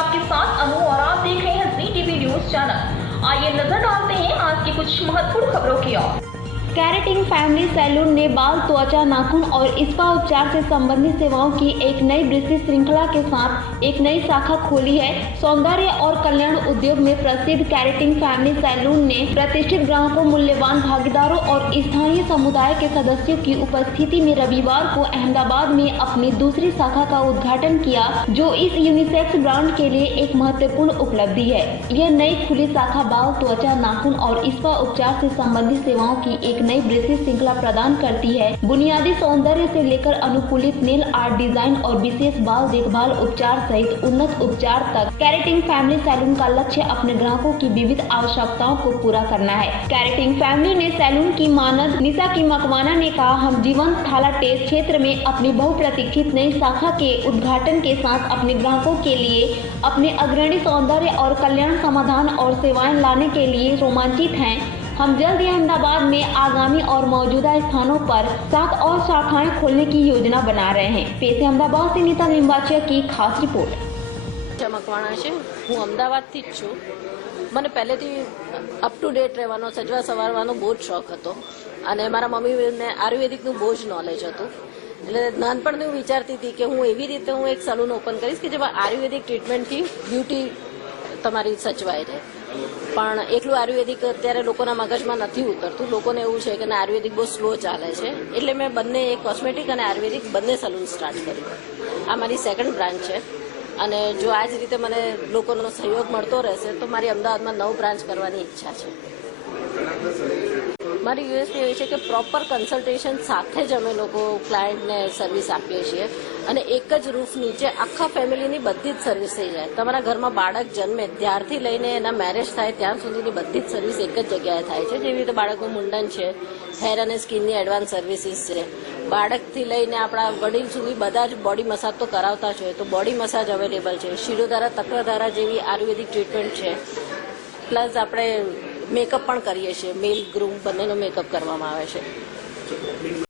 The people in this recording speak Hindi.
आपके साथ अनु और आप देख रहे हैं जी टीवी न्यूज चैनल। आइए नजर डालते हैं आज की कुछ महत्वपूर्ण खबरों की ओर। कैरेटिंग फैमिली सैलून ने बाल, त्वचा, नाखून और स्पा उपचार से संबंधित सेवाओं की एक नई विस्तृत श्रृंखला के साथ एक नई शाखा खोली है। सौंदर्य और कल्याण उद्योग में प्रसिद्ध कैरेटिंग फैमिली सैलून ने प्रतिष्ठित ग्राहकों, मूल्यवान भागीदारों और स्थानीय समुदाय के सदस्यों की उपस्थिति में रविवार को अहमदाबाद में अपनी दूसरी शाखा का उद्घाटन किया, जो इस यूनिसेक्स ब्रांड के लिए एक महत्वपूर्ण उपलब्धि है। यह नई खुली शाखा बाल, त्वचा, नाखून और स्पा उपचार से संबंधित सेवाओं की एक नई विस्तृत श्रृंखला प्रदान करती है। बुनियादी सौंदर्य से लेकर अनुकूलित नेल आर्ट डिजाइन और विशेष बाल देखभाल उपचार सहित उन्नत उपचार तक, कैरेटिंग फैमिली सैलून का लक्ष्य अपने ग्राहकों की विविध आवश्यकताओं को पूरा करना है। कैरेटिंग फैमिली ने सैलून की मानद निशा की मकवाना ने कहा, हम जीवंत थाला टेस्ट क्षेत्र में अपनी बहुप्रतीक्षित नई शाखा के उद्घाटन के साथ अपने ग्राहकों के लिए अपने अग्रणी सौंदर्य और कल्याण समाधान और सेवाएं लाने के लिए रोमांचित हैं। हम जल्द ही अहमदाबाद में आगामी और मौजूदा स्थानों पर 7 और शाखाएं खोलने की योजना बना रहे हैं। पेश है अहमदाबाद से नीता लिंबाचिया की खास रिपोर्ट। મકવાણા છે। હું અમદાવાદથી જ છું। મને પહેલેથી અપ ટુ ડેટ રહેવાનો, સજવા સવારવાનો બહુ જ શોખ હતો અને મારા મમ્મીને આયુર્વેદિકનું બહુ જ નોલેજ હતું। એટલે નાનપણથી હું વિચારતી હતી કે હું એવી રીતે એક સલૂન ઓપન કરીશ કે જેમાં આયુર્વેદિક ટ્રીટમેન્ટથી બ્યુટી તમારી સચવાઈ રહે। પણ એકલું આયુર્વેદિક અત્યારે લોકોના મગજમાં નથી ઉતરતું। લોકોને એવું છે કે આયુર્વેદિક બહુ સ્લો ચાલે છે, એટલે મેં બંને કોસ્મેટિક અને આયુર્વેદિક બંને સલૂન સ્ટાર્ટ કર્યું। આ મારી સેકન્ડ બ્રાન્ચ છે અને જો આ જ રીતે મને લોકોનો સહયોગ મળતો રહેશે તો મારી અમદાવાદમાં 9 બ્રાન્ચ કરવાની ઈચ્છા છે। મારી યુએસપી એ છે કે પ્રોપર કન્સલ્ટેશન સાથે જ અમે લોકો ક્લાયન્ટને સર્વિસ આપીએ છીએ અને એક જ રૂફ નીચે આખા ફેમિલીની બધી જ સર્વિસ થઈ જાય। તમારા ઘરમાં બાળક જન્મે ત્યારથી લઈને એના મેરેજ થાય ત્યાં સુધીની બધી જ સર્વિસ એક જ જગ્યાએ થાય છે। જેવી રીતે બાળકનું મુંડન છે, હેર અને સ્કિનની એડવાન્સ સર્વિસીસ છે, બાળકથી લઈને આપણા વડીલ સુધી બધા જ બોડી મસાજ તો કરાવતા જ હોય તો બોડી મસાજ અવેલેબલ છે। શિરોધારા, તક્રધારા જેવી આયુર્વેદિક ટ્રીટમેન્ટ છે। પ્લસ આપણે મેકઅપ પણ કરીએ છીએ, મેલ ગ્રૂમ બંનેનો મેકઅપ કરવામાં આવે છે।